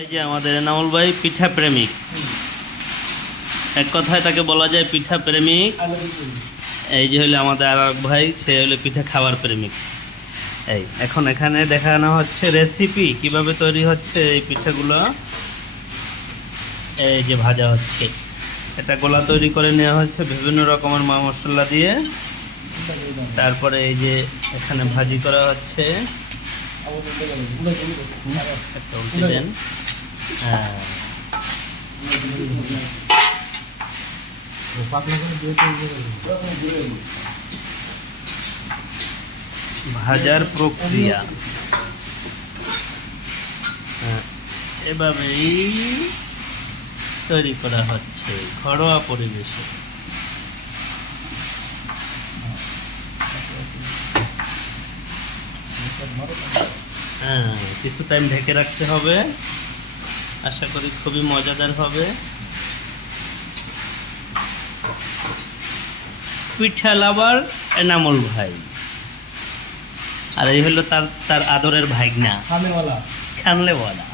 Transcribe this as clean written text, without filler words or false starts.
এই যে আমাদের এনামুল ভাই পিঠা প্রেমিক, এক কথায় তাকে বলা যায় পিঠা প্রেমিক। এই যে হলো আমাদের আর এক ভাই, সে হলো পিঠা খাবার প্রেমিক। এই এখন এখানে দেখানো হচ্ছে রেসিপি কিভাবে তৈরি হচ্ছে এই পিঠাগুলো। এই যে ভাজা হচ্ছে, এটা গোলা তৈরি করে নেওয়া হচ্ছে বিভিন্ন রকমের মশলা দিয়ে। তারপরে এই যে এখানে ভাজি করা হচ্ছে। একটা উল্টে দেন। হ্যাঁ, ভাজার প্রক্রিয়া এভাবেই তৈরি করা হচ্ছে ঘরোয়া পরিবেশে। হ্যাঁ, কিছু টাইম ঢেকে রাখতে হবে, আশা করি খুবই মজাদার হবে। পিঠা লাভার এনামুল ভাই, আর এই হলো তার আদরের ভাইগনা খানলেওয়ালা।